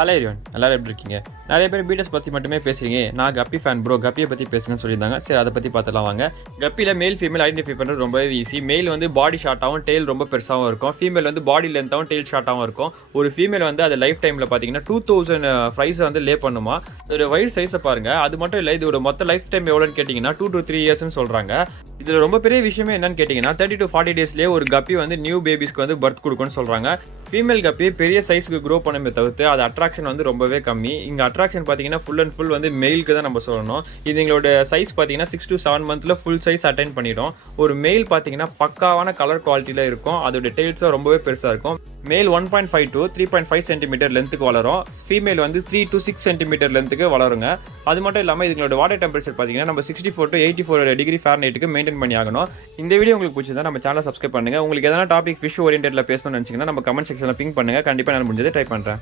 Hello everyone, எல்லாரும் எப்படி இருக்கீங்க? நிறைய பேர் பீட்டஸ் பற்றி மட்டுமே பேசுறீங்க. நான் கப்பி ஃபேன் ப்ரோ, கப்பியை பற்றி பேசுங்கன்னு சொல்லியிருந்தாங்க. சரி, அதை பற்றி பார்த்துலாம் வாங்க. கப்பியில் மேல் ஃபீமேல் ஐடென்டிஃபை பண்ணுறது ரொம்பவே ஈஸி. மேல் வந்து பாடி ஷார்ட்டாகவும் டெய்ல் ரொம்ப பெருசாகவும் இருக்கும். ஃபீமேல் வந்து பாடி லென்த்தாகவும் டெய்ல் ஷார்ட்டாகவும் இருக்கும். ஒரு ஃபீமேல் வந்து அது லைஃப் டைமில் பார்த்தீங்கன்னா 2000 ஃப்ரைஸை வந்து லே பண்ணுமா. இதோட வயிறு சைஸை பாருங்க. அது மட்டும் இல்லை, இதோட மொத்த லைஃப் டைம் எவ்வளோன்னு கேட்டிங்கன்னா 2 to 3 இயர்ஸ்னு சொல்கிறாங்க. இதில் ரொம்ப பெரிய விஷயமே என்னன்னு கேட்டிங்கன்னா 30 to 40 டேஸ்லேயே ஒரு கப்பி வந்து நியூ பேபிஸ்க்கு வந்து பர்த் கொடுக்கும்னு சொல்கிறாங்க. ஃபீமேல் கப்பி பெரிய சைஸ்க்கு க்ரோ பண்ணுமே தவிர்த்து அது அட்ராக்ஷன் வந்து ரொம்பவே கம்மி. இங்கே அட்ராக்ஷன் பார்த்தீங்கன்னா ஃபுல் அண்ட் ஃபுல் வந்து மெயிலுக்கு தான் நம்ம சொல்லணும். இது எங்களோட சைஸ் பார்த்தீங்கன்னா 6 to 7 மந்த்தில் ஃபுல் சைஸ் அட்டைன் பண்ணிடும். ஒரு மெயில் பார்த்தீங்கன்னா பக்காவான கலர் குவாலிட்டியில் இருக்கும். அதோட டெய்ல்ஸும் ரொம்பவே பெருசாக இருக்கும். மேல் 1.5 to 3.5 சென்டிமீட்டர் லென்த்துக்கு வளரும். ஃபீமேல் வந்து 3 to 6 சென்டிமீட்டர் லென்த்துக்கு வளருங்க. அது மட்டும் இல்லாமல் இதுங்களோட வாட்டர் டெம்பரேச்சர் பார்த்தீங்கன்னா நம்ம 64 to 84 டிகிரி ஃபாரன்ஹீட்டுக்கு மெயின்டைன் பண்ணி ஆகணும். இந்த வீடியோ உங்களுக்கு பிடிச்சிருந்தா நம்ம சேனலை சப்ஸ்கிரைப் பண்ணுங்க. உங்களுக்கு எதனா டாபிக் ஃபிஷ் ஓரியன்டெட்ல பேசணும்னு நினைச்சீங்கன்னா நம்ம கமெண்ட் செக்ஷனில் பிங்க் பண்ணுங்க. கண்டிப்பாக நான் முடிஞ்சதை ட்ரை பண்ணுறேன்.